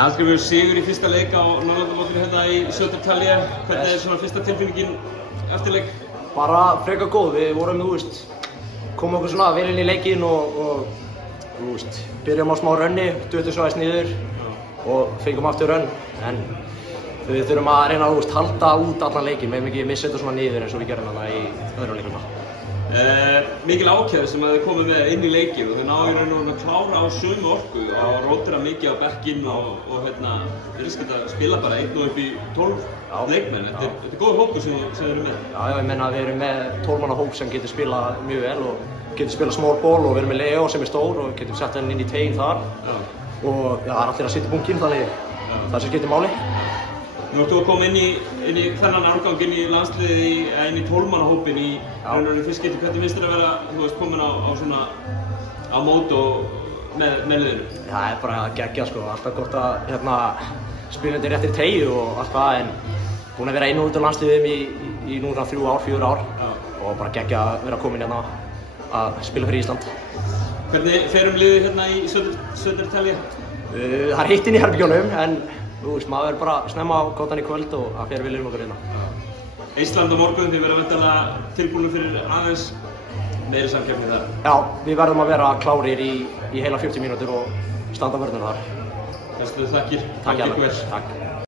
Hallgrímur, sigur í fyrsta leik á Norðurlandamótinu hérna í Södertälje. Hvernig svona fyrsta tilfinningin eftir leik? Bara frekar góð. Við vorum, komum okkur svona vel inn í leikinn og byrjum á smá rönni, duttum svo aðeins niður og fengum aftur rönn. En við þurfum að reyna að halda út allan leikinn, við hefum ekki missað þetta svona niður eins og við gerum þarna í öðrum leikjum. Mikil ákefð sem þið komið með inn í leikið og þið náðu í raun og að klára á sömu orku og rótira mikið á bekkinn og virðist geta spila bara 1 og upp í 12 leikmenn. Þetta er góður hópur sem þið eru með. Já, ég meina við erum með 12 manna hóp sem getur spilað mjög vel og getur spilað small ball og við erum með Leo sem er stór og getum sett hann inn í teginn þar og það er allir að sitja bunkinn þannig það sem skiptir máli. Nú ert þú að koma inn í þennan árgang inn í landsliðið, inn í 12 manna hópinn í raun og fyrst skipti. Hvernig finnst þér að vera, komin á mót og með liðinu? Það er bara geggjað sko, alltaf gott að spila undir réttri teygju og allt það en búinn að vera inn og út af landsliðum í núna 3 ár, 4 ár og bara geggjað að vera komin hérna að spila fyrir Ísland. Hvernig fer liðið hérna í Södertälje? Það er heitt inn í herbergjunum en maður verður bara snemma á gátan í kvöld og það fer vel um okkur hérna. Ísland á morgun, þið verða væntanlega tilbúnir fyrir aðeins meiri samkeppni þar? Já, við verðum að vera klárir í heila 40 mínútur og standa vörðuna þar. Bestu þakkir. Takk.